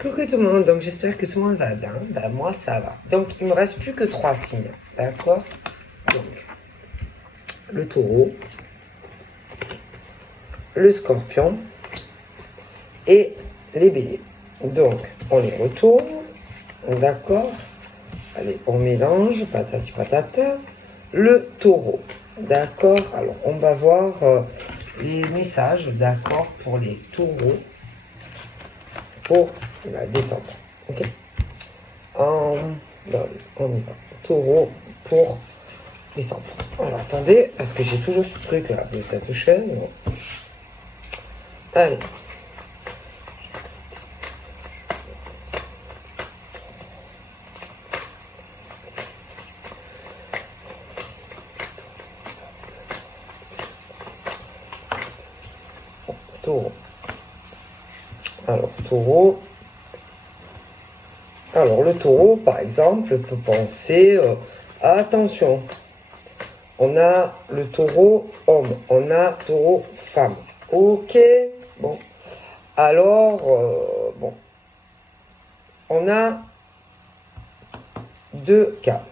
Coucou tout le monde, donc j'espère que tout le monde va bien. Ben, moi ça va. Donc il me reste plus que 3 signes, d'accord? Donc le taureau, le scorpion et les béliers. Donc on les retourne, d'accord? Allez, on mélange, patati patata. Le taureau, d'accord? Alors on va voir les messages, d'accord, pour les taureaux pour la descente. Ok? On y va. Taureau pour descendre. Alors attendez, parce que j'ai toujours ce truc là de cette chaise. Allez. Taureau. Alors, taureau. Alors, le taureau, par exemple, peut penser attention. On a le taureau homme, on a taureau femme. Ok, bon. Alors, bon. On a deux cas.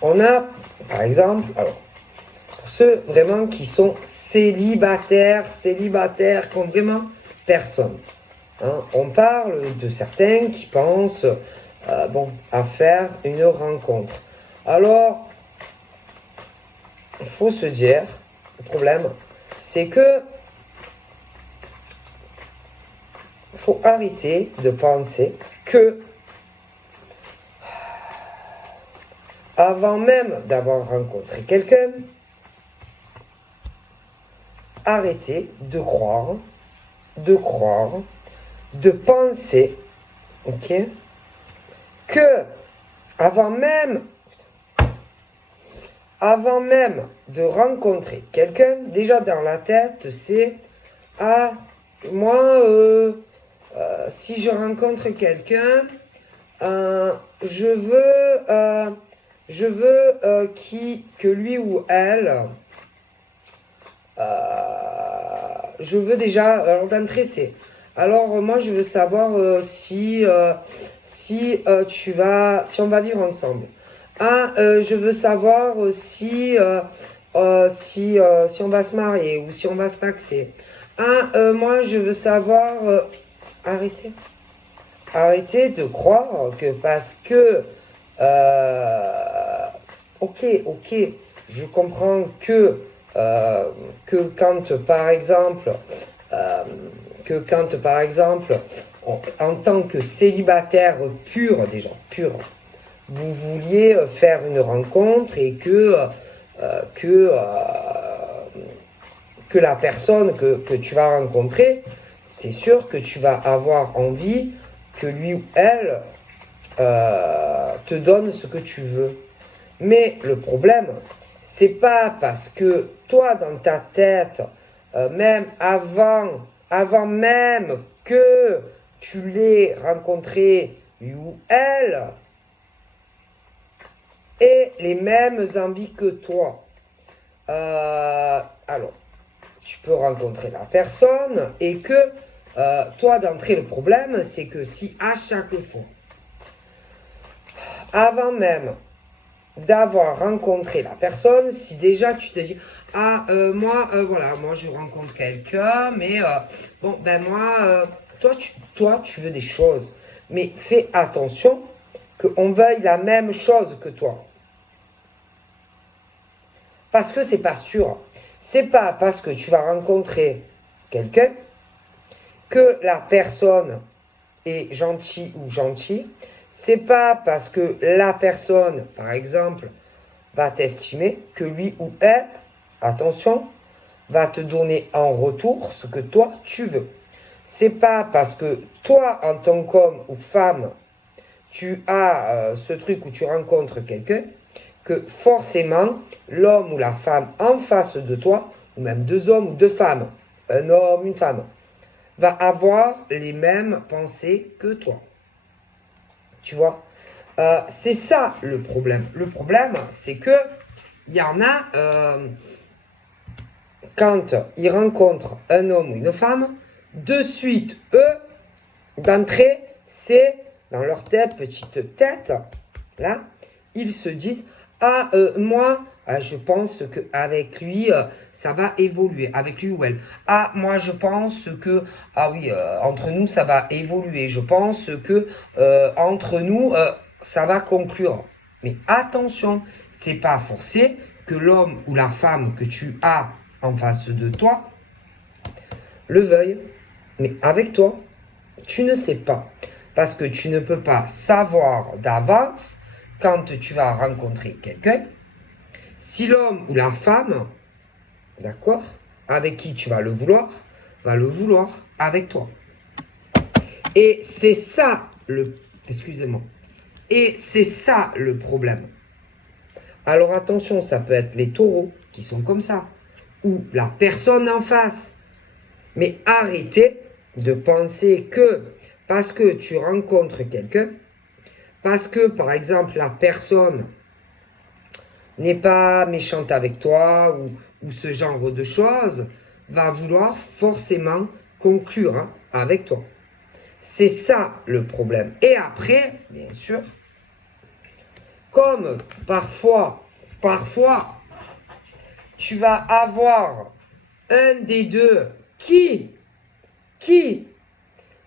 On a, par exemple, alors, pour ceux vraiment qui sont célibataires, qui ont vraiment personne. Hein, on parle de certains qui pensent à faire une rencontre. Alors, il faut se dire, le problème, c'est que il faut arrêter de penser que avant même d'avoir rencontré quelqu'un, arrêtez de croire, de penser, ok, que avant même de rencontrer quelqu'un, déjà dans la tête, c'est ah, moi, si je rencontre quelqu'un, je veux que lui ou elle, je veux déjà, alors d'entrée c'est, alors moi je veux savoir si on va vivre ensemble. Je veux savoir si on va se marier ou si on va se paxer. Moi je veux savoir, arrêtez. Arrêtez de croire que parce que, ok, je comprends que quand par exemple, en tant que célibataire pur, déjà pur, vous vouliez faire une rencontre et que la personne que tu vas rencontrer, c'est sûr que tu vas avoir envie que lui ou elle te donne ce que tu veux. Mais le problème, c'est pas parce que toi, dans ta tête, même avant même que tu l'aies rencontré, lui ou elle, ait les mêmes envies que toi. Alors, tu peux rencontrer la personne et que toi, d'entrée, le problème, c'est que si à chaque fois, avant même d'avoir rencontré la personne, si déjà tu te dis moi je rencontre quelqu'un, mais toi tu veux des choses, mais fais attention qu'on veuille la même chose que toi, parce que c'est pas sûr. C'est pas parce que tu vas rencontrer quelqu'un que la personne est gentille ou gentille. C'est pas parce que la personne, par exemple, va t'estimer que lui ou elle, attention, va te donner en retour ce que toi tu veux. C'est pas parce que toi, en tant qu'homme ou femme, tu as ce truc où tu rencontres quelqu'un que forcément l'homme ou la femme en face de toi, ou même deux hommes ou deux femmes, un homme, une femme, va avoir les mêmes pensées que toi. Tu vois, c'est ça le problème. Le problème, c'est que il y en a, quand ils rencontrent un homme ou une femme, de suite, eux, d'entrée, c'est dans leur tête, petite tête, là, ils se disent, ah, moi, je pense qu'avec lui, ça va évoluer, avec lui ou elle. Ah, moi, je pense que, ah oui, entre nous, ça va évoluer. Je pense que entre nous, ça va conclure. Mais attention, c'est pas forcé que l'homme ou la femme que tu as en face de toi le veuille. Mais avec toi, tu ne sais pas. Parce que tu ne peux pas savoir d'avance quand tu vas rencontrer quelqu'un, si l'homme ou la femme, d'accord, avec qui tu vas le vouloir avec toi. Et c'est ça excusez-moi, et c'est ça le problème. Alors attention, ça peut être les taureaux qui sont comme ça, ou la personne en face. Mais arrêtez de penser que parce que tu rencontres quelqu'un, parce que par exemple la personne n'est pas méchante avec toi ou ce genre de choses, va vouloir forcément conclure avec toi. C'est ça le problème. Et après, bien sûr, comme parfois, tu vas avoir un des deux qui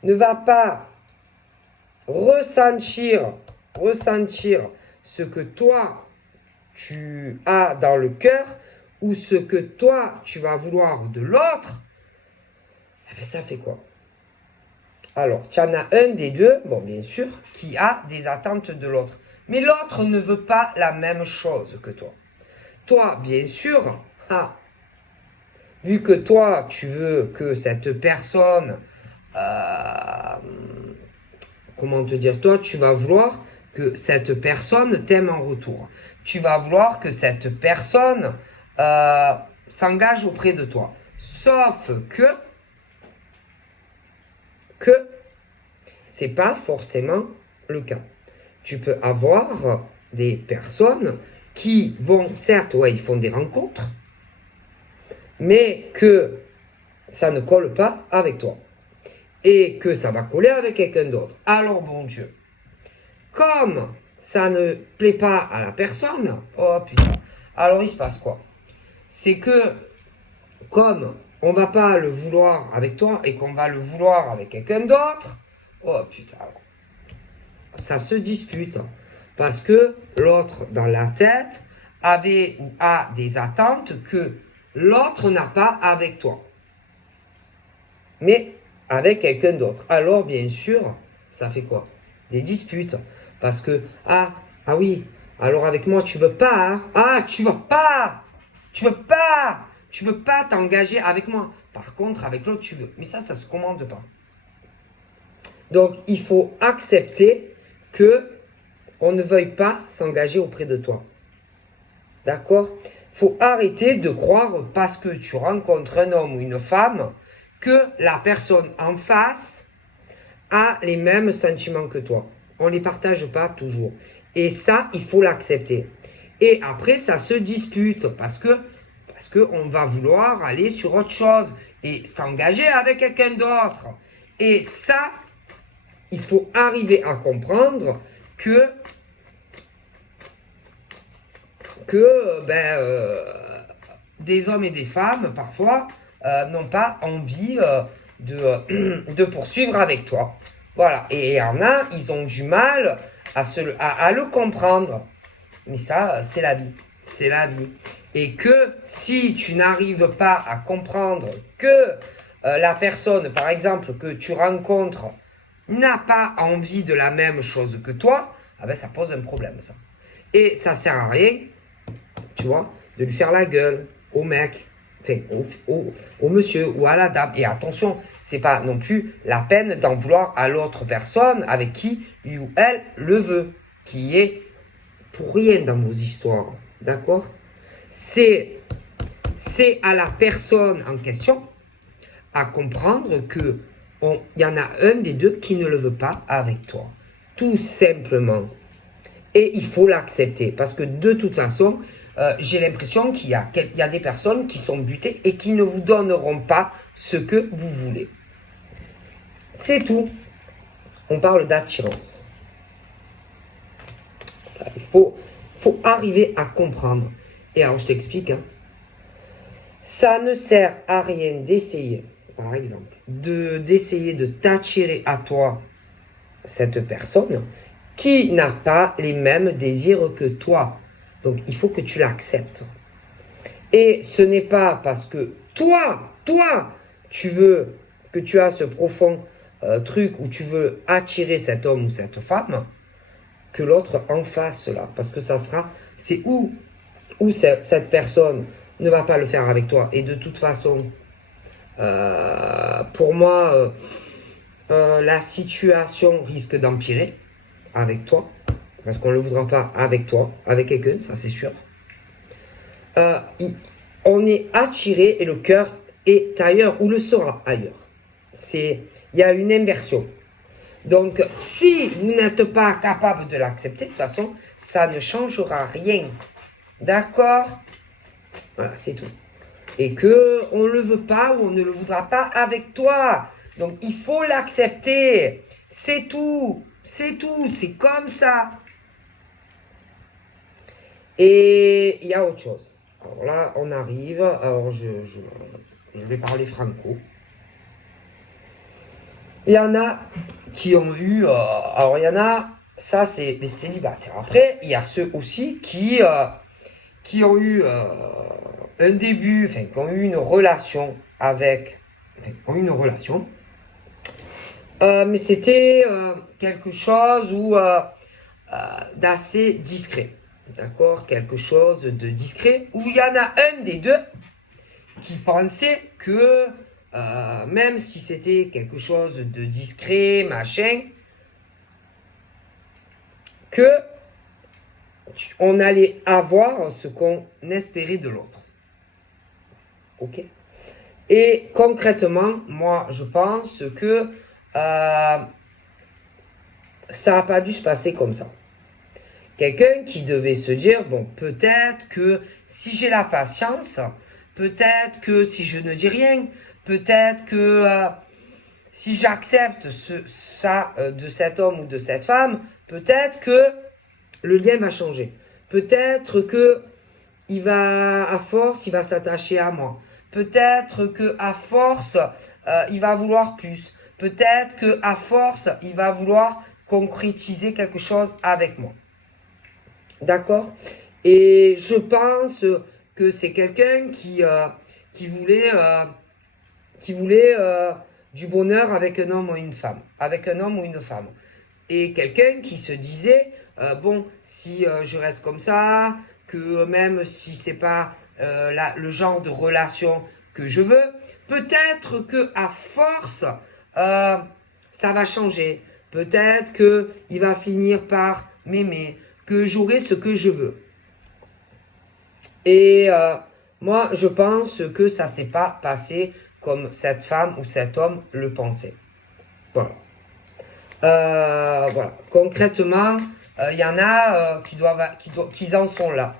ne va pas ressentir ce que toi, tu as dans le cœur ou ce que toi, tu vas vouloir de l'autre, eh bien, ça fait quoi? Alors, tu en as un des deux, bon, bien sûr, qui a des attentes de l'autre. Mais l'autre ne veut pas la même chose que toi. Toi, bien sûr, vu que toi, tu veux que cette personne, comment te dire, toi, tu vas vouloir que cette personne t'aime en retour. Tu vas vouloir que cette personne s'engage auprès de toi. Sauf que c'est pas forcément le cas. Tu peux avoir des personnes qui vont, certes, ouais, ils font des rencontres, mais que ça ne colle pas avec toi. Et que ça va coller avec quelqu'un d'autre. Alors, bon Dieu, comme ça ne plaît pas à la personne, oh putain, alors il se passe quoi? C'est que, comme on va pas le vouloir avec toi et qu'on va le vouloir avec quelqu'un d'autre, oh putain, ça se dispute. Parce que l'autre, dans la tête, avait ou a des attentes que l'autre n'a pas avec toi. Mais avec quelqu'un d'autre. Alors, bien sûr, ça fait quoi? Des disputes. Parce que, ah oui, alors avec moi, tu veux pas, hein? Ah, tu veux pas t'engager avec moi. Par contre, avec l'autre, tu veux. Mais ça se commande pas. Donc, il faut accepter que on ne veuille pas s'engager auprès de toi. D'accord? Il faut arrêter de croire parce que tu rencontres un homme ou une femme que la personne en face a les mêmes sentiments que toi. On ne les partage pas toujours. Et ça, il faut l'accepter. Et après, ça se dispute parce que on va vouloir aller sur autre chose et s'engager avec quelqu'un d'autre. Et ça, il faut arriver à comprendre que des hommes et des femmes, parfois, n'ont pas envie de poursuivre avec toi. Voilà. Et il y en a, ils ont du mal à le comprendre. Mais ça, c'est la vie. C'est la vie. Et que si tu n'arrives pas à comprendre que la personne, par exemple, que tu rencontres, n'a pas envie de la même chose que toi, ah ben ça pose un problème, ça. Et ça sert à rien, tu vois, de lui faire la gueule au mec, enfin, au monsieur ou à la dame. Et attention, c'est pas non plus la peine d'en vouloir à l'autre personne avec qui lui ou elle le veut, qui est pour rien dans vos histoires, d'accord? C'est à la personne en question à comprendre que il y en a un des deux qui ne le veut pas avec toi, tout simplement. Et il faut l'accepter parce que de toute façon, j'ai l'impression qu'il y a des personnes qui sont butées et qui ne vous donneront pas ce que vous voulez. C'est tout. on parle d'attirance. Il faut arriver à comprendre. Et alors, je t'explique. Hein. Ça ne sert à rien d'essayer, par exemple, d'essayer de t'attirer à toi cette personne qui n'a pas les mêmes désirs que toi. Donc, il faut que tu l'acceptes. Et ce n'est pas parce que toi, tu veux, que tu as ce profond truc où tu veux attirer cet homme ou cette femme, que l'autre en fasse cela. Parce que c'est où cette personne ne va pas le faire avec toi. Et de toute façon, pour moi, la situation risque d'empirer avec toi. Parce qu'on ne le voudra pas avec toi, avec quelqu'un, ça c'est sûr. On est attiré et le cœur est ailleurs ou le sera ailleurs. Il y a une inversion. Donc, si vous n'êtes pas capable de l'accepter, de toute façon, ça ne changera rien. D'accord? Voilà, c'est tout. Et qu'on ne le veut pas ou on ne le voudra pas avec toi. Donc, il faut l'accepter. C'est tout. C'est tout. C'est comme ça. Et il y a autre chose. Alors là, on arrive. Alors, je vais parler franco. Il y en a qui ont eu... alors, il y en a... Ça, c'est les célibataires. Après, il y a ceux aussi qui ont eu un début... Enfin, qui ont eu une relation avec... Enfin, qui ont eu une relation. Mais c'était quelque chose d'assez discret. D'accord? Quelque chose de discret. Où il y en a un des deux qui pensait que... même si c'était quelque chose de discret, machin, que on allait avoir ce qu'on espérait de l'autre. Ok? Et concrètement, moi, je pense que ça n'a pas dû se passer comme ça. Quelqu'un qui devait se dire, bon, peut-être que si j'ai la patience, peut-être que si je ne dis rien, peut-être que si j'accepte ça de cet homme ou de cette femme, peut-être que le lien va changer. Peut-être que à force, il va s'attacher à moi. Peut-être que à force, il va vouloir plus. Peut-être que à force, il va vouloir concrétiser quelque chose avec moi. D'accord? Et je pense que c'est quelqu'un qui voulait du bonheur avec un homme ou une femme. Avec un homme ou une femme. Et quelqu'un qui se disait, bon, si je reste comme ça, que même si c'est pas le genre de relation que je veux, peut-être que à force, ça va changer. Peut-être que il va finir par m'aimer, que j'aurai ce que je veux. Et moi, je pense que ça s'est pas passé comme cette femme ou cet homme le pensait. Voilà. Voilà. Concrètement, il y en a qui en sont là.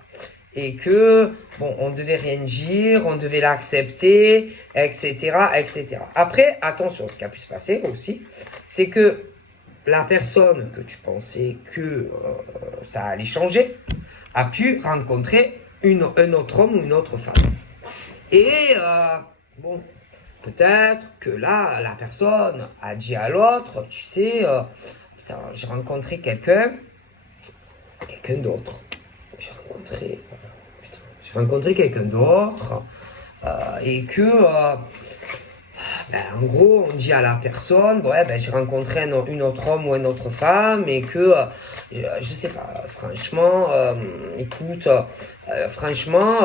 Et que, bon, on devait rien dire, on devait l'accepter, etc., etc. Après, attention, ce qui a pu se passer aussi, c'est que la personne que tu pensais que ça allait changer a pu rencontrer un autre homme ou une autre femme. Et, bon, peut-être que là, la personne a dit à l'autre, tu sais, putain, j'ai rencontré quelqu'un d'autre. J'ai rencontré quelqu'un d'autre et que, en gros, on dit à la personne, ouais, j'ai rencontré une autre homme ou une autre femme et que, je sais pas, franchement, écoute, franchement,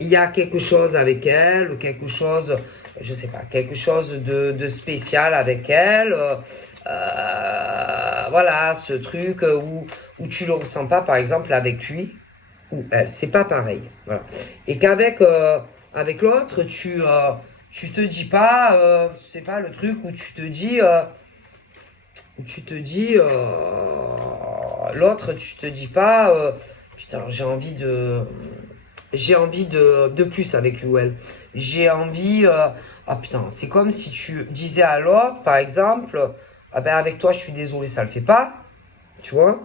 il y a quelque chose avec elle, quelque chose, je sais pas, quelque chose de spécial avec elle. Voilà, ce truc où tu le ressens pas, par exemple, avec lui ou elle. C'est pas pareil. Voilà. Et qu'avec avec l'autre, tu te dis pas, c'est pas le truc où tu te dis, l'autre, tu te dis pas, putain, j'ai envie de plus avec lui ou elle. J'ai envie... ah putain, c'est comme si tu disais à l'autre, par exemple, ah ben avec toi, je suis désolé, ça le fait pas. Tu vois.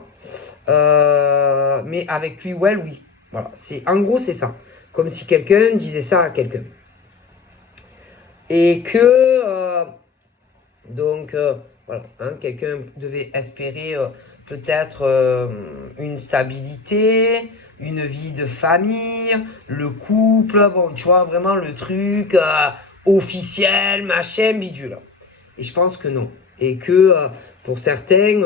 Mais avec lui ou elle, oui. Voilà. En gros, c'est ça. Comme si quelqu'un disait ça à quelqu'un. Et que, donc, voilà, hein, quelqu'un devait espérer peut-être une stabilité, une vie de famille, le couple, bon, tu vois, vraiment le truc officiel, machin, bidule. Et je pense que non. Et que pour certains,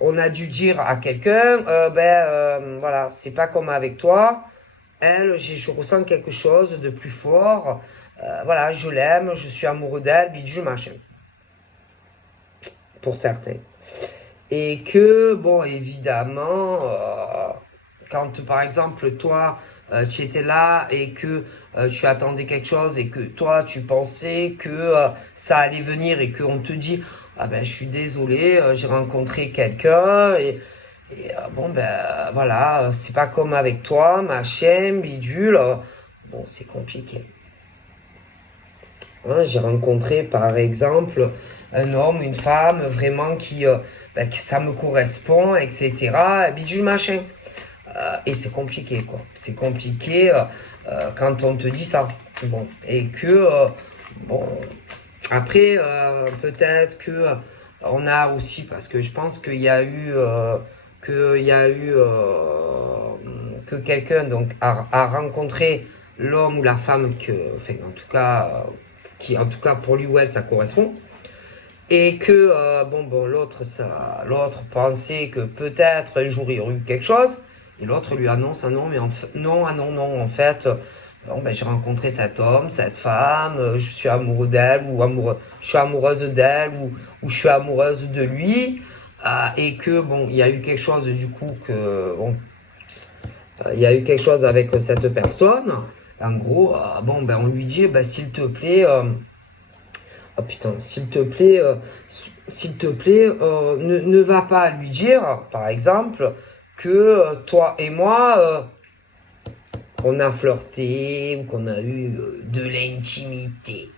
on a dû dire à quelqu'un, voilà, c'est pas comme avec toi. Elle, je ressens quelque chose de plus fort. Voilà, je l'aime, je suis amoureux d'elle, bidule, machin. Pour certains. Et que, bon, évidemment, quand par exemple, toi, tu étais là et que tu attendais quelque chose et que toi, tu pensais que ça allait venir et qu'on te dit, ah ben, je suis désolé, j'ai rencontré quelqu'un et bon, ben voilà, c'est pas comme avec toi, machin, bidule. Bon, c'est compliqué. Hein, j'ai rencontré par exemple un homme, une femme, vraiment que ça me correspond, etc. Bidule machin. Et c'est compliqué, quoi. C'est compliqué quand on te dit ça. Bon, et que, bon, après, peut-être que on a aussi, parce que je pense qu'il y a eu que quelqu'un donc a rencontré l'homme ou la femme que, enfin, en tout cas, qui, en tout cas, pour lui ou elle, ça correspond. Et que, l'autre pensait que peut-être un jour il y aurait eu quelque chose. Et l'autre lui annonce, ah non, mais non, ah non, non, en fait, bon, ben, j'ai rencontré cet homme, cette femme, je suis amoureux d'elle, je suis amoureuse d'elle, ou je suis amoureuse de lui. Et que, bon, il y a eu quelque chose, du coup, bon, il y a eu quelque chose avec cette personne. En gros, bon, ben, on lui dit, ben, s'il te plaît, oh putain, s'il te plaît, ne va pas lui dire, par exemple, que toi et moi, on a flirté ou qu'on a eu de l'intimité.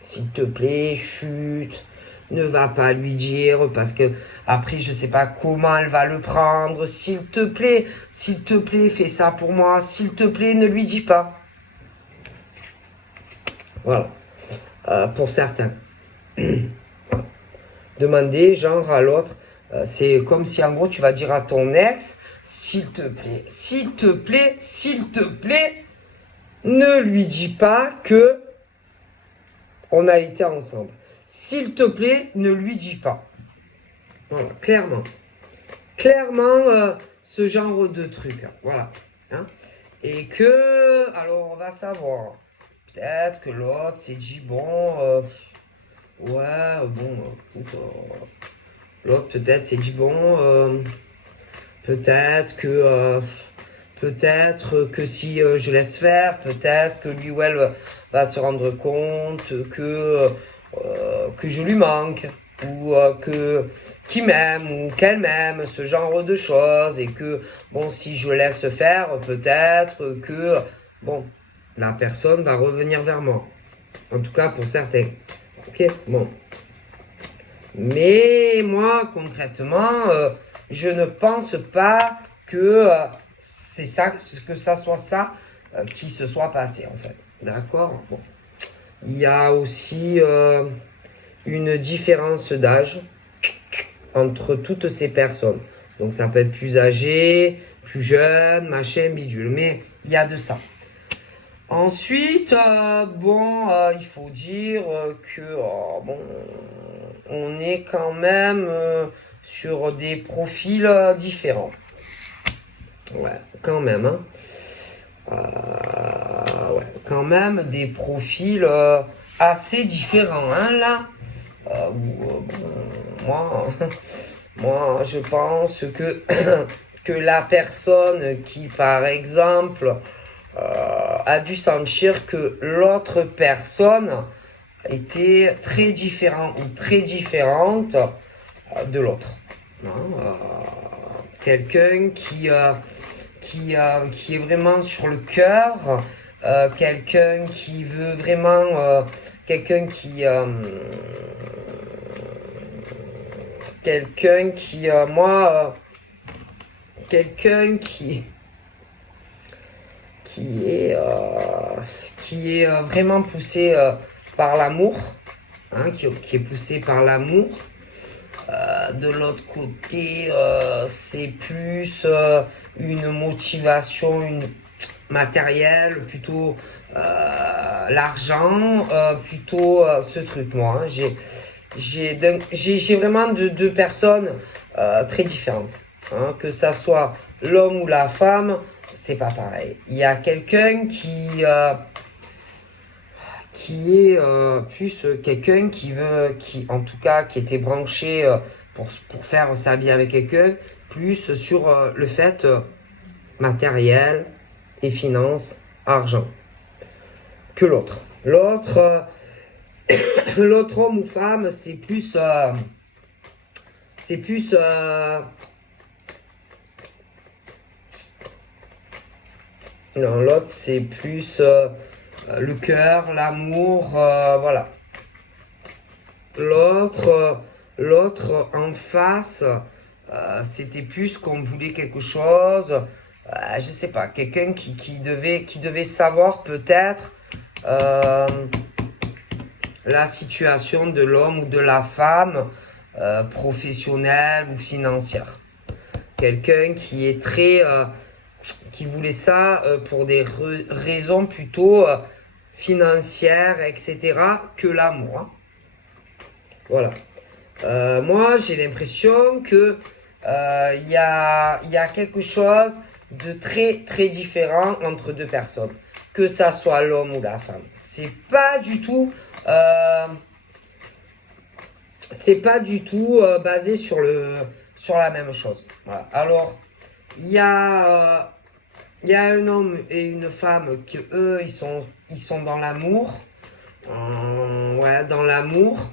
S'il te plaît, chut, ne va pas lui dire parce que après je sais pas comment elle va le prendre. S'il te plaît, fais ça pour moi. S'il te plaît, ne lui dis pas. Voilà, pour certains. Demander genre à l'autre, c'est comme si en gros tu vas dire à ton ex, s'il te plaît, s'il te plaît, s'il te plaît, ne lui dis pas que on a été ensemble. S'il te plaît, ne lui dis pas. Voilà, clairement. Clairement, ce genre de truc. Voilà. Hein. Et que, alors on va savoir. Peut-être que l'autre s'est dit, bon, ouais, bon, écoute, l'autre peut-être s'est dit, bon, peut-être que si je laisse faire, peut-être que lui ou elle va se rendre compte que je lui manque, ou qu'il m'aime, ou qu'elle m'aime, ce genre de choses, et que, bon, si je laisse faire, peut-être que, bon, la personne va revenir vers moi. En tout cas, pour certains. Ok, bon. Mais moi, concrètement, je ne pense pas que c'est ça, que ça soit ça qui se soit passé, en fait. D'accord. Bon. Il y a aussi une différence d'âge entre toutes ces personnes. Donc ça peut être plus âgé, plus jeune, machin, bidule. Mais il y a de ça. Ensuite, il faut dire que bon, on est quand même sur des profils différents. Ouais, quand même. Hein. Ouais, quand même des profils assez différents, hein, là. Moi, je pense que, que la personne qui, par exemple, a dû sentir que l'autre personne était très différente ou très différente de l'autre. Quelqu'un qui est vraiment sur le cœur, quelqu'un qui veut vraiment, quelqu'un quelqu'un qui, quelqu'un qui est vraiment poussé par l'amour, hein, qui est poussé par l'amour. De l'autre côté, c'est plus une motivation matérielle, plutôt l'argent, plutôt ce truc, moi. Hein. J'ai vraiment deux personnes très différentes. Hein, que ça soit l'homme ou la femme, c'est pas pareil. Il y a quelqu'un qui est plus quelqu'un qui en tout cas, qui était branché pour faire sa vie avec quelqu'un, plus sur le fait matériel et finance, argent, que l'autre. L'autre homme ou femme, c'est plus, non, l'autre, c'est plus le cœur, l'amour, voilà. L'autre en face, c'était plus qu'on voulait quelque chose, je sais pas, quelqu'un qui devait savoir peut-être la situation de l'homme ou de la femme, professionnelle ou financière. Quelqu'un qui est très, qui voulait ça pour des raisons plutôt financières, etc., que l'amour. Hein. Voilà. Moi, j'ai l'impression que y a quelque chose de très, très différent entre deux personnes. Que ça soit l'homme ou la femme. C'est pas du tout basé sur la même chose. Voilà. Alors, il y a un homme et une femme qui, eux, ils sont dans l'amour. Ouais, dans l'amour.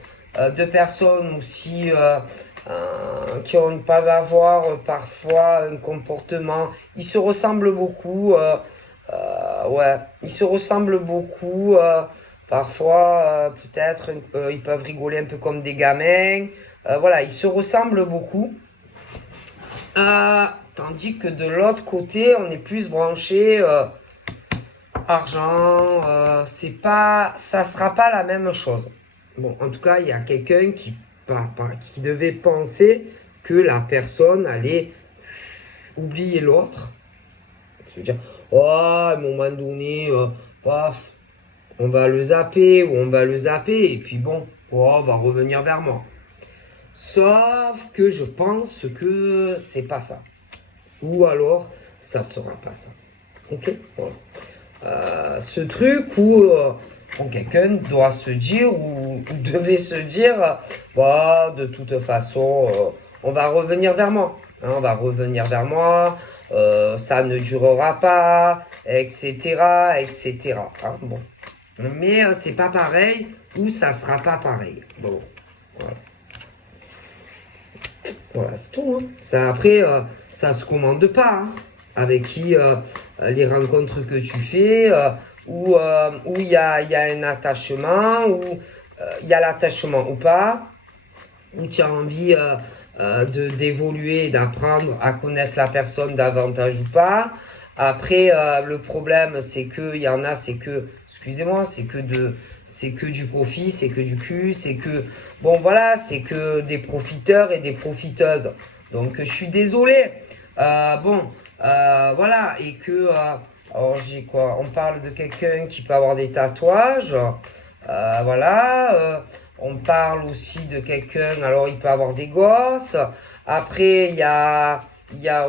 Deux personnes aussi qui peuvent avoir parfois un comportement. Ils se ressemblent beaucoup. Ouais, ils se ressemblent beaucoup. Parfois, peut-être, ils peuvent rigoler un peu comme des gamins. Voilà, ils se ressemblent beaucoup. Tandis que de l'autre côté, on est plus branché argent. Ça sera pas la même chose. Bon, en tout cas, il y a quelqu'un qui devait penser que la personne allait oublier l'autre. Se dire, oh, à un moment donné, paf, on va le zapper ou on va le zapper. Et puis bon, oh, on va revenir vers moi. Sauf que je pense que c'est pas ça. Ou alors, ça sera pas ça. Ok, voilà. Ce truc où quelqu'un doit se dire ou devait se dire, bah, de toute façon, on va revenir vers moi. Hein, on va revenir vers moi, ça ne durera pas, etc., etc. Hein, bon. Mais c'est pas pareil ou ça sera pas pareil. Bon, voilà. Voilà, c'est tout. Hein. Ça, après, ça se commande pas. Hein. Avec qui les rencontres que tu fais, où il y a un attachement, où il y a l'attachement ou pas, où tu as envie d'évoluer, d'apprendre à connaître la personne davantage ou pas. Après, le problème, c'est que il y en a, excusez-moi, c'est que du profit, c'est que du cul, c'est que, bon voilà, c'est que des profiteurs et des profiteuses. Donc, je suis désolé. Voilà, et que, alors j'ai quoi, on parle de quelqu'un qui peut avoir des tatouages, voilà, on parle aussi de quelqu'un, alors il peut avoir des gosses, après il y a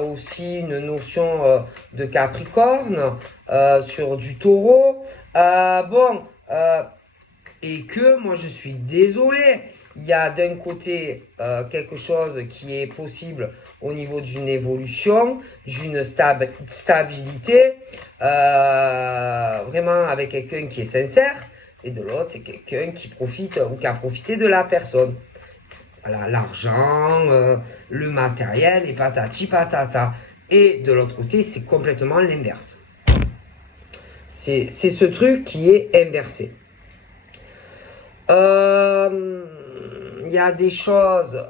aussi une notion de Capricorne sur du Taureau, et que moi je suis désolé, il y a d'un côté quelque chose qui est possible au niveau d'une évolution, d'une stabilité, vraiment avec quelqu'un qui est sincère, et de l'autre c'est quelqu'un qui profite ou qui a profité de la personne. Voilà, l'argent, le matériel et patati patata. Et de l'autre côté, c'est complètement l'inverse. C'est ce truc qui est inversé. Il il y a des choses,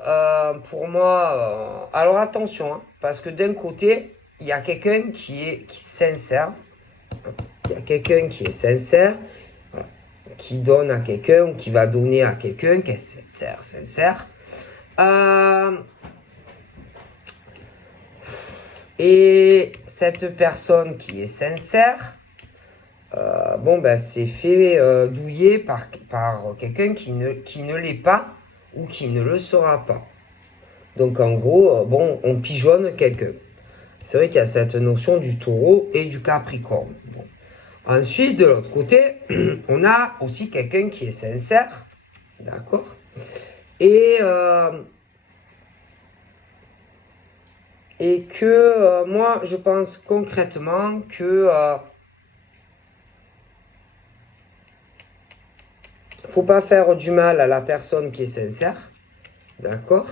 pour moi, alors attention, hein, parce que d'un côté, il y a quelqu'un qui est sincère, il y a quelqu'un qui est sincère, qui donne à quelqu'un, ou qui va donner à quelqu'un, qui est sincère. Et cette personne qui est sincère, bon, ben, c'est fait douiller par quelqu'un qui ne l'est pas ou qui ne le sera pas. Donc, en gros, bon, on pigeonne quelqu'un. C'est vrai qu'il y a cette notion du taureau et du capricorne. Bon. Ensuite, de l'autre côté, on a aussi quelqu'un qui est sincère. D'accord? Et que moi, je pense concrètement que faut pas faire du mal à la personne qui est sincère, d'accord?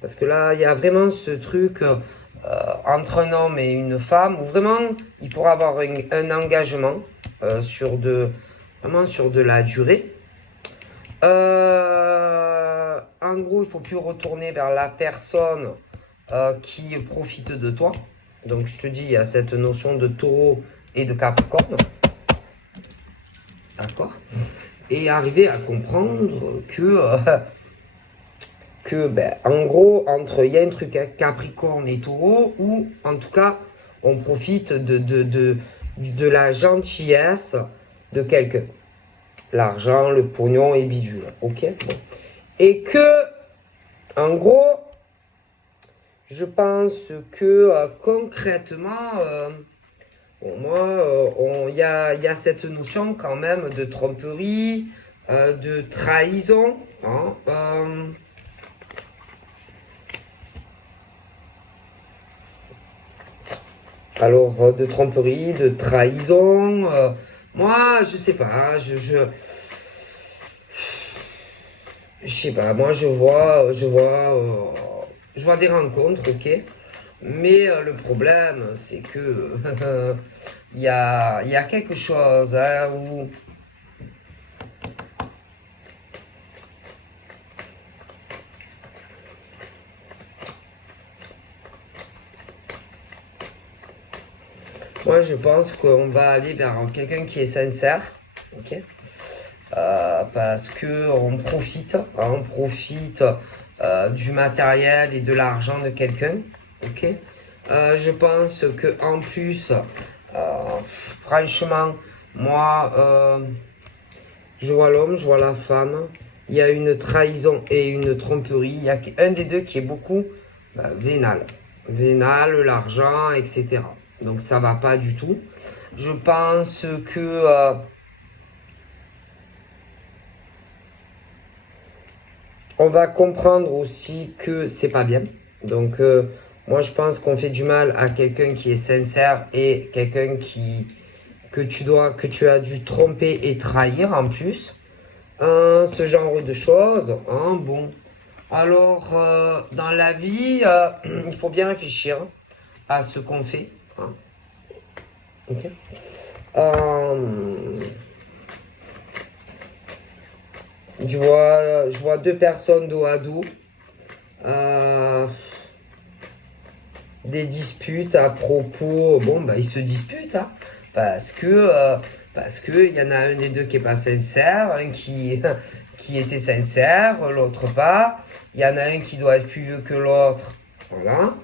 Parce que là, il y a vraiment ce truc entre un homme et une femme où vraiment il pourra avoir un engagement vraiment sur de la durée. En gros, il faut plus retourner vers la personne qui profite de toi. Donc, je te dis, il y a cette notion de taureau et de capricorne. D'accord? Et arriver à comprendre que ben, en gros, il y a un truc capricorne et taureau, où en tout cas, on profite de la gentillesse de quelqu'un. L'argent, le pognon et bidule. Ok? Bon. Et que, en gros, je pense que concrètement, bon, moi, il y a cette notion quand même de tromperie, de trahison. Hein, alors, de tromperie, de trahison. Moi, je sais pas. Je sais pas. Moi, je vois des rencontres, ok. Mais le problème, c'est que il y a quelque chose hein, où moi je pense qu'on va aller vers quelqu'un qui est sincère, ok. Parce que on profite du matériel et de l'argent de quelqu'un, ok. Je pense que en plus, franchement, moi, je vois l'homme, je vois la femme. Il y a une trahison et une tromperie. Il y a un des deux qui est beaucoup vénal. Vénal, l'argent, etc. Donc ça va pas du tout. Je pense que on va comprendre aussi que c'est pas bien. Donc moi je pense qu'on fait du mal à quelqu'un qui est sincère et quelqu'un que tu as dû tromper et trahir en plus. Ce genre de choses. Hein, bon. Alors, dans la vie, il faut bien réfléchir à ce qu'on fait. Hein. Ok. Je vois deux personnes dos à dos. Des disputes à propos. Bon, bah, ils se disputent. Hein, parce que il y en a un des deux qui est pas sincère, un qui était sincère, l'autre pas. Il y en a un qui doit être plus vieux que l'autre. Voilà.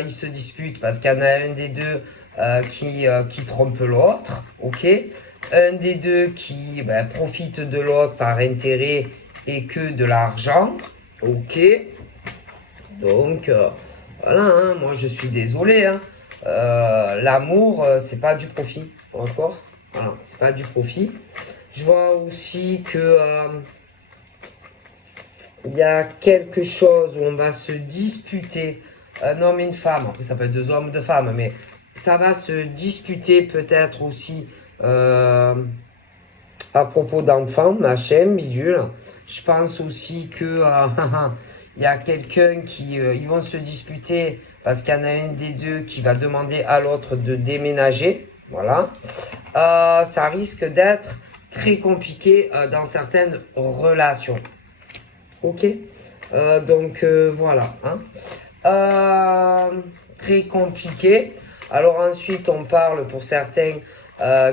Ils se disputent parce qu'il y en a un des deux qui trompe l'autre. Ok. Un des deux qui profite de l'autre par intérêt et que de l'argent. Ok. Donc, voilà, hein, moi je suis désolé. Hein. L'amour, c'est pas du profit. Encore. Voilà, c'est pas du profit. Je vois aussi que il y a quelque chose où on va se disputer, un homme et une femme. Après, ça peut être deux hommes, deux femmes, mais ça va se disputer peut-être aussi à propos d'enfants, machin, bidule. Je pense aussi que il y a quelqu'un ils vont se disputer parce qu'il y en a un des deux qui va demander à l'autre de déménager. Voilà. Ça risque d'être très compliqué dans certaines relations. Ok. Donc voilà. Hein. Très compliqué. Alors ensuite, on parle pour certains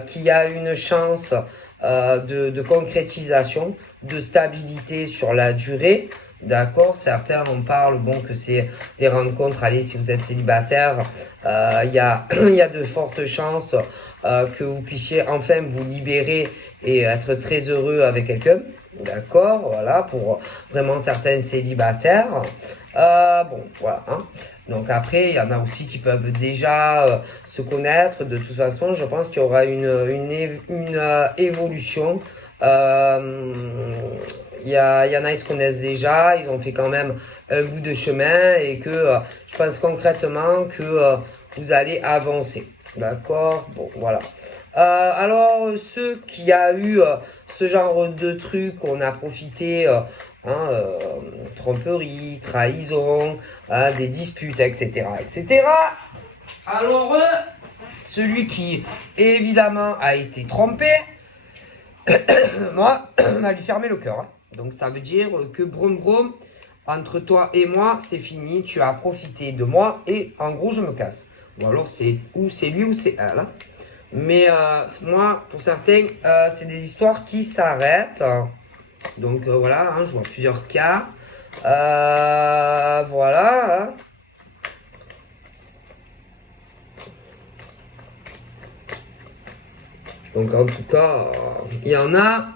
qu'il y a une chance de concrétisation, de stabilité sur la durée. D'accord, certains on parle bon que c'est des rencontres. Allez, si vous êtes célibataire, il y a de fortes chances que vous puissiez enfin vous libérer et être très heureux avec quelqu'un. D'accord, voilà, pour vraiment certains célibataires. Bon, voilà. Hein. Donc après, il y en a aussi qui peuvent déjà se connaître. De toute façon, je pense qu'il y aura une évolution. Il y en a, ils se connaissent déjà, ils ont fait quand même un bout de chemin et que je pense concrètement que vous allez avancer. D'accord. Bon, voilà. Alors, ceux qui a eu ce genre de truc, on a profité, hein, tromperie, trahison, hein, des disputes, etc., etc. Alors, celui qui évidemment a été trompé, moi, on va lui fermer le cœur. Hein. Donc, ça veut dire que brom brom, entre toi et moi, c'est fini. Tu as profité de moi et en gros, je me casse. Ou alors, c'est lui ou c'est elle. Hein. Mais moi, pour certains, c'est des histoires qui s'arrêtent. Donc voilà, hein, je vois plusieurs cas. Voilà. Hein. Donc en tout cas, il y en a.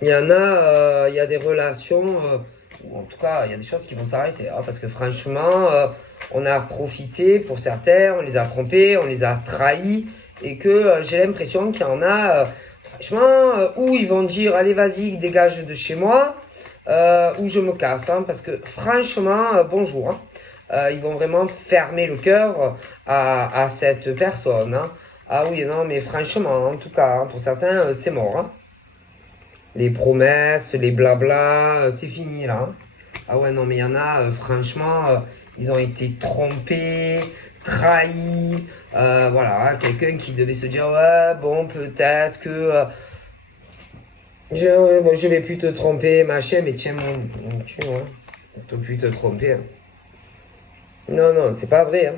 Il y a des relations, ou en tout cas, il y a des choses qui vont s'arrêter. Hein, parce que franchement, on a profité pour certains, on les a trompés, on les a trahis. Et que j'ai l'impression qu'il y en a, franchement, où ils vont dire, allez, vas-y, dégage de chez moi, ou je me casse. Hein, parce que franchement, bonjour. Hein, ils vont vraiment fermer le cœur à cette personne. Hein. Ah oui, non, mais franchement, en tout cas, hein, pour certains, c'est mort. Hein. Les promesses, les blabla, c'est fini là. Hein. Ah ouais, non, mais il y en a, franchement, ils ont été trompés, trahis. Voilà, quelqu'un qui devait se dire, ouais, bon, peut-être que je vais plus te tromper, machin, mais tiens, mon cul, hein. Je ne peux plus te tromper. Hein. Non, non, c'est pas vrai. Hein.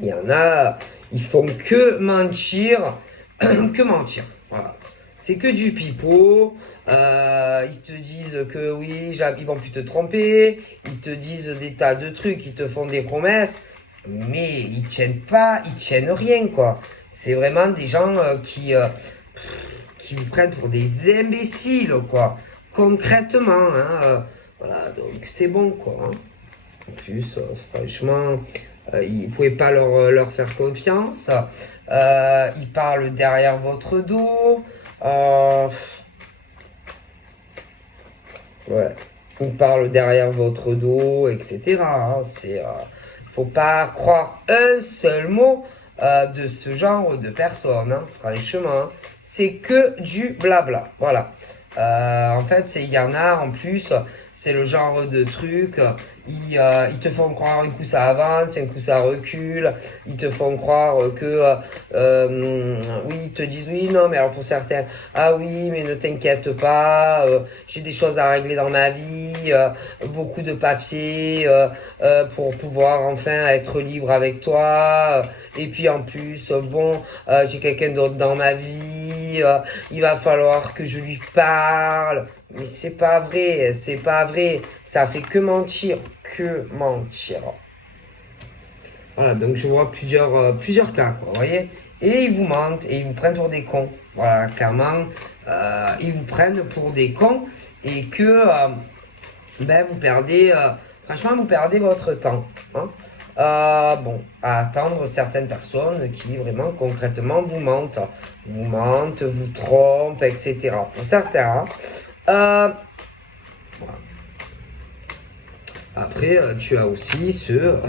Il y en a, ils font que mentir, que mentir. Voilà. C'est que du pipeau. Ils te disent que oui, ils vont plus te tromper. Ils te disent des tas de trucs, ils te font des promesses. Mais ils tiennent pas, ils tiennent rien, quoi. C'est vraiment des gens qui vous prennent pour des imbéciles, quoi. Concrètement, hein. Voilà, donc c'est bon, quoi. Hein. En plus, franchement, ils ne pouvaient pas leur faire confiance. Ils parlent derrière votre dos. Ouais. Ils parlent derrière votre dos, etc. Hein. Faut pas croire un seul mot de ce genre de personnes. Hein. Franchement, c'est que du blabla. Voilà. En fait, il y en a en plus, c'est le genre de truc, ils te font croire un coup ça avance, un coup ça recule, ils te font croire que, oui, ils te disent oui, non, mais alors pour certains, ah oui, mais ne t'inquiète pas, j'ai des choses à régler dans ma vie, beaucoup de papiers pour pouvoir enfin être libre avec toi, et puis en plus, bon, j'ai quelqu'un d'autre dans ma vie, il va falloir que je lui parle. Mais c'est pas vrai, c'est pas vrai. Ça fait que mentir, que mentir. Voilà, donc je vois plusieurs cas, quoi, vous voyez. Et ils vous mentent et ils vous prennent pour des cons. Voilà, clairement, ils vous prennent pour des cons et que ben, franchement, vous perdez votre temps. Hein. Bon, à attendre certaines personnes qui vraiment concrètement vous mentent, vous trompent, etc. Pour certains, hein. Voilà. Après, tu as aussi ceux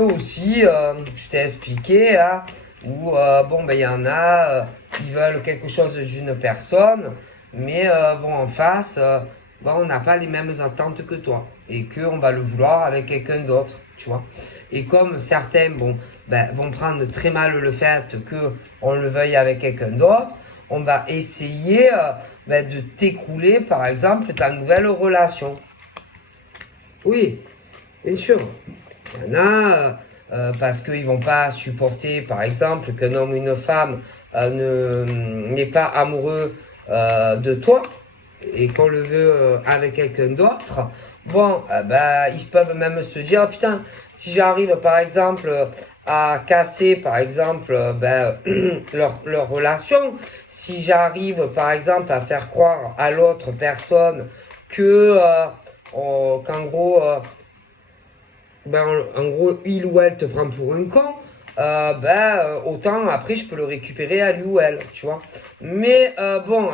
aussi, je t'ai expliqué, hein, où bon, ben il y en a, ils veulent quelque chose d'une personne, mais bon, en face, ben, on n'a pas les mêmes attentes que toi, et qu'on va le vouloir avec quelqu'un d'autre, tu vois. Et comme certains, bon, ben, vont prendre très mal le fait que on le veuille avec quelqu'un d'autre, on va essayer de t'écrouler, par exemple, ta nouvelle relation. Oui, bien sûr. Il y en a parce qu'ils vont pas supporter, par exemple, qu'un homme ou une femme n'est pas amoureux de toi et qu'on le veut avec quelqu'un d'autre. Bon, ils peuvent même se dire, oh, putain, si j'arrive, par exemple, à casser, par exemple, leur relation, si j'arrive, par exemple, à faire croire à l'autre personne que, qu'en gros, en gros, il ou elle te prend pour un con, autant après je peux le récupérer à lui ou elle, tu vois. Mais bon,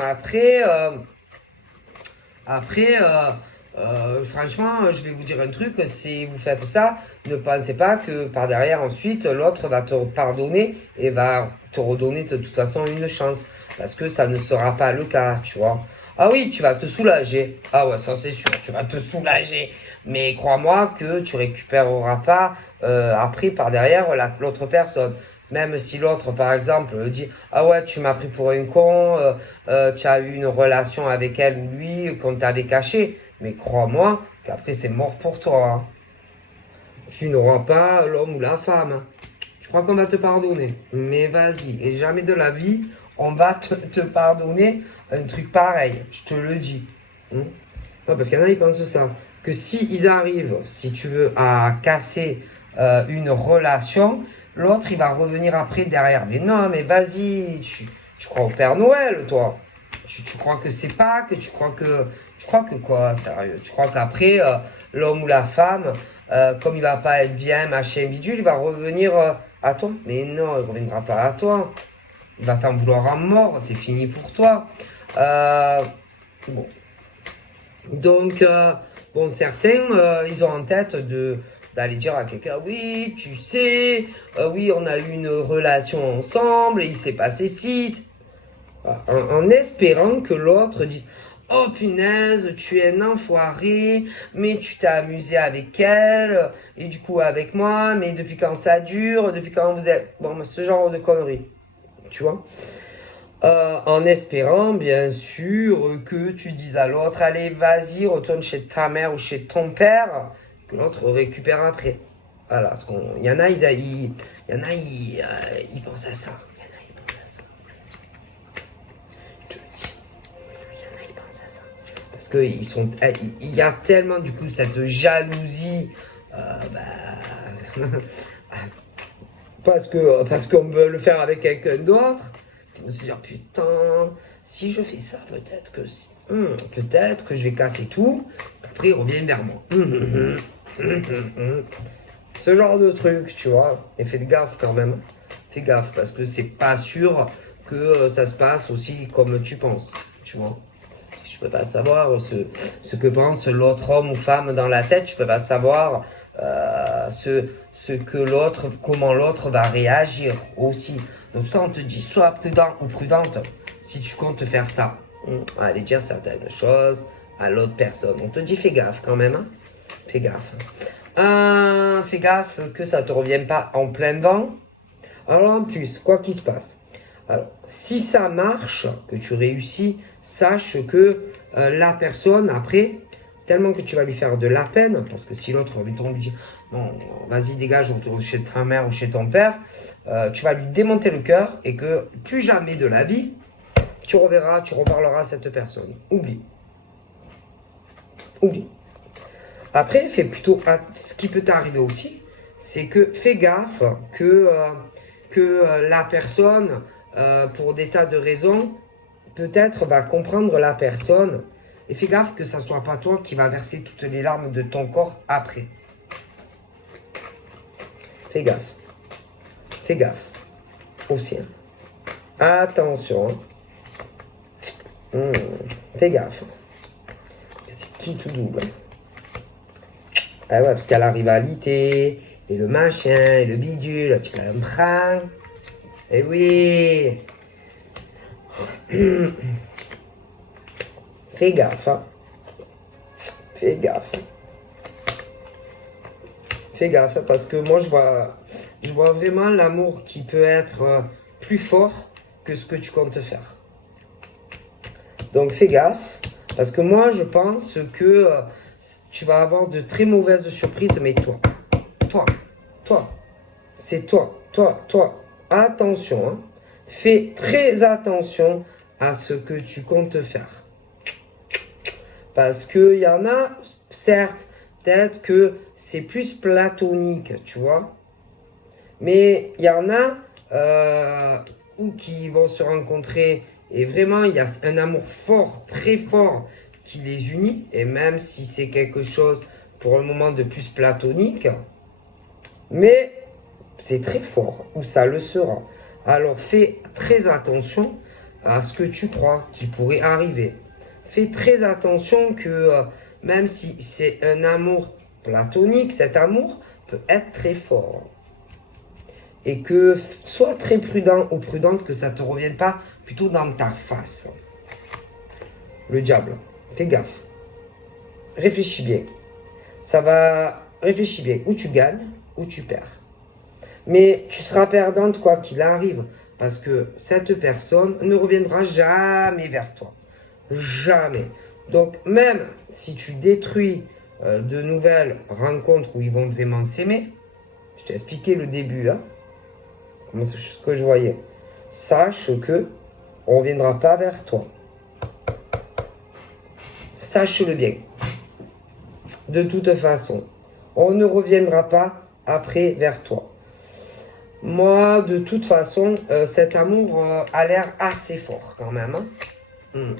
franchement, je vais vous dire un truc, si vous faites ça, ne pensez pas que par derrière ensuite l'autre va te pardonner et va te redonner de toute façon une chance. Parce que ça ne sera pas le cas, tu vois. Ah oui, tu vas te soulager. Ah ouais, ça c'est sûr, tu vas te soulager. Mais crois-moi que tu récupéreras pas après par derrière l'autre personne. Même si l'autre, par exemple, dit ah ouais, tu m'as pris pour un con, tu as eu une relation avec elle ou lui qu'on t'avait caché. Mais crois-moi qu'après c'est mort pour toi, hein. Tu n'auras pas l'homme ou la femme, hein. Je crois qu'on va te pardonner. Mais vas-y, et jamais de la vie, on va te pardonner un truc pareil. Je te le dis. Hein. Non, parce qu'il y en a, ils pensent ça. Que si ils arrivent, si tu veux, à casser une relation, l'autre, il va revenir après derrière. Mais non, mais vas-y, tu crois au Père Noël, toi. Tu crois que c'est Pâques, tu crois que... Tu crois que quoi, sérieux? Tu crois qu'après, l'homme ou la femme, comme il va pas être bien, machin, bidule, il va revenir à toi? Mais non, il reviendra pas à toi. Il va t'en vouloir à mort, c'est fini pour toi. Bon. Donc, bon, certains, ils ont en tête d'aller dire à quelqu'un, oui, tu sais, oui, on a eu une relation ensemble, et il s'est passé ci. En espérant que l'autre dise, oh punaise, tu es un enfoiré, mais tu t'es amusé avec elle, et du coup avec moi, mais depuis quand ça dure, depuis quand vous êtes... Bon, ce genre de conneries, tu vois. En espérant, bien sûr, que tu dises à l'autre, allez, vas-y, retourne chez ta mère ou chez ton père, que l'autre récupère après. Voilà, parce qu'il y en a, ils pensent à ça. Il y en a, ils pensent à ça. Je te le dis. Il y en a, ils pensent à ça. Parce qu'ils sont... Il y a tellement, du coup, cette jalousie, parce qu'on veut le faire avec quelqu'un d'autre. Ils vont se dire, putain, si je fais ça, peut-être que je vais casser tout. Après, il revient vers moi. Ce genre de truc, tu vois. Et fais gaffe quand même. Fais gaffe, parce que c'est pas sûr que ça se passe aussi comme tu penses. Tu vois. Je peux pas savoir ce que pense l'autre homme ou femme dans la tête. Je peux pas savoir ce que l'autre, comment l'autre va réagir aussi. Donc ça, on te dit, sois prudent ou prudente si tu comptes faire ça. Aller dire certaines choses à l'autre personne. On te dit, fais gaffe quand même. Hein. Fais gaffe. Fais gaffe que ça ne te revienne pas en plein vent. Alors en plus, quoi qu'il se passe. Alors, si ça marche, que tu réussis, sache que la personne, après, tellement que tu vas lui faire de la peine, parce que si l'autre lui dit, bon, vas-y, dégage, retourne chez ta mère ou chez ton père, tu vas lui démonter le cœur et que plus jamais de la vie, tu reverras, tu reparleras à cette personne. Oublie. Oublie. Après, fais plutôt, ce qui peut t'arriver aussi, c'est que fais gaffe que la personne, pour des tas de raisons, peut-être va comprendre la personne. Et fais gaffe que ça ne soit pas toi qui va verser toutes les larmes de ton corps après. Fais gaffe. Fais gaffe. Aussi. Hein. Attention. Fais gaffe. C'est qui tout double. Ah ouais, parce qu'il y a la rivalité, et le machin, et le bidule, tu comprends? Eh oui. Fais gaffe, hein. Fais gaffe. Fais gaffe, parce que moi, je vois vraiment l'amour qui peut être plus fort que ce que tu comptes faire. Donc fais gaffe, parce que moi je pense que tu vas avoir de très mauvaises surprises, mais toi, c'est toi. Attention, hein. Fais très attention à ce que tu comptes faire. Parce qu'il y en a, certes, peut-être que c'est plus platonique, tu vois. Mais il y en a où qui vont se rencontrer et vraiment il y a un amour fort, très fort qui les unit. Et même si c'est quelque chose pour le moment de plus platonique, mais c'est très fort ou ça le sera. Alors fais très attention à ce que tu crois qui pourrait arriver. Fais très attention que même si c'est un amour platonique, cet amour peut être très fort. Et que sois très prudent ou prudente que ça ne te revienne pas plutôt dans ta face. Le diable, fais gaffe. Réfléchis bien. Réfléchis bien. Ou tu gagnes, ou tu perds. Mais tu seras perdante quoi qu'il arrive. Parce que cette personne ne reviendra jamais vers toi. Jamais. Donc même si tu détruis de nouvelles rencontres où ils vont vraiment s'aimer, je t'ai expliqué le début, hein, ce que je voyais. Sache que on ne reviendra pas vers toi. Sache-le bien. De toute façon, on ne reviendra pas après vers toi. Moi, de toute façon, cet amour a l'air assez fort quand même. Hein.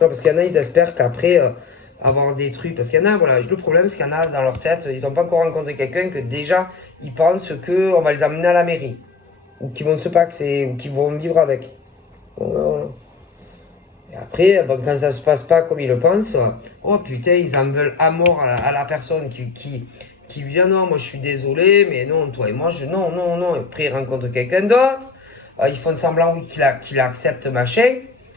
Non, parce qu'il y en a, ils espèrent qu'après avoir des trucs. Parce qu'il y en a, voilà, le problème, c'est qu'il y en a dans leur tête, ils n'ont pas encore rencontré quelqu'un que déjà, ils pensent qu'on va les amener à la mairie. Ou qu'ils vont se paxer, ou qu'ils vont vivre avec. Voilà. Et après, bon, quand ça se passe pas comme ils le pensent, oh putain, ils en veulent à mort à la personne qui vient, non, moi je suis désolé, mais non, toi et moi, non. Et après, ils rencontrent quelqu'un d'autre, ils font semblant oui, qu'il accepte machin,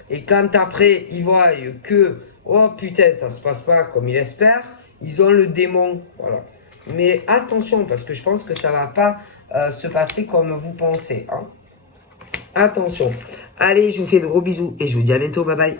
et quand après, ils voient que, oh putain, ça se passe pas comme ils espèrent, ils ont le démon, voilà. Mais attention, parce que je pense que ça va pas se passer comme vous pensez, hein. Attention. Allez, je vous fais de gros bisous et je vous dis à bientôt. Bye bye.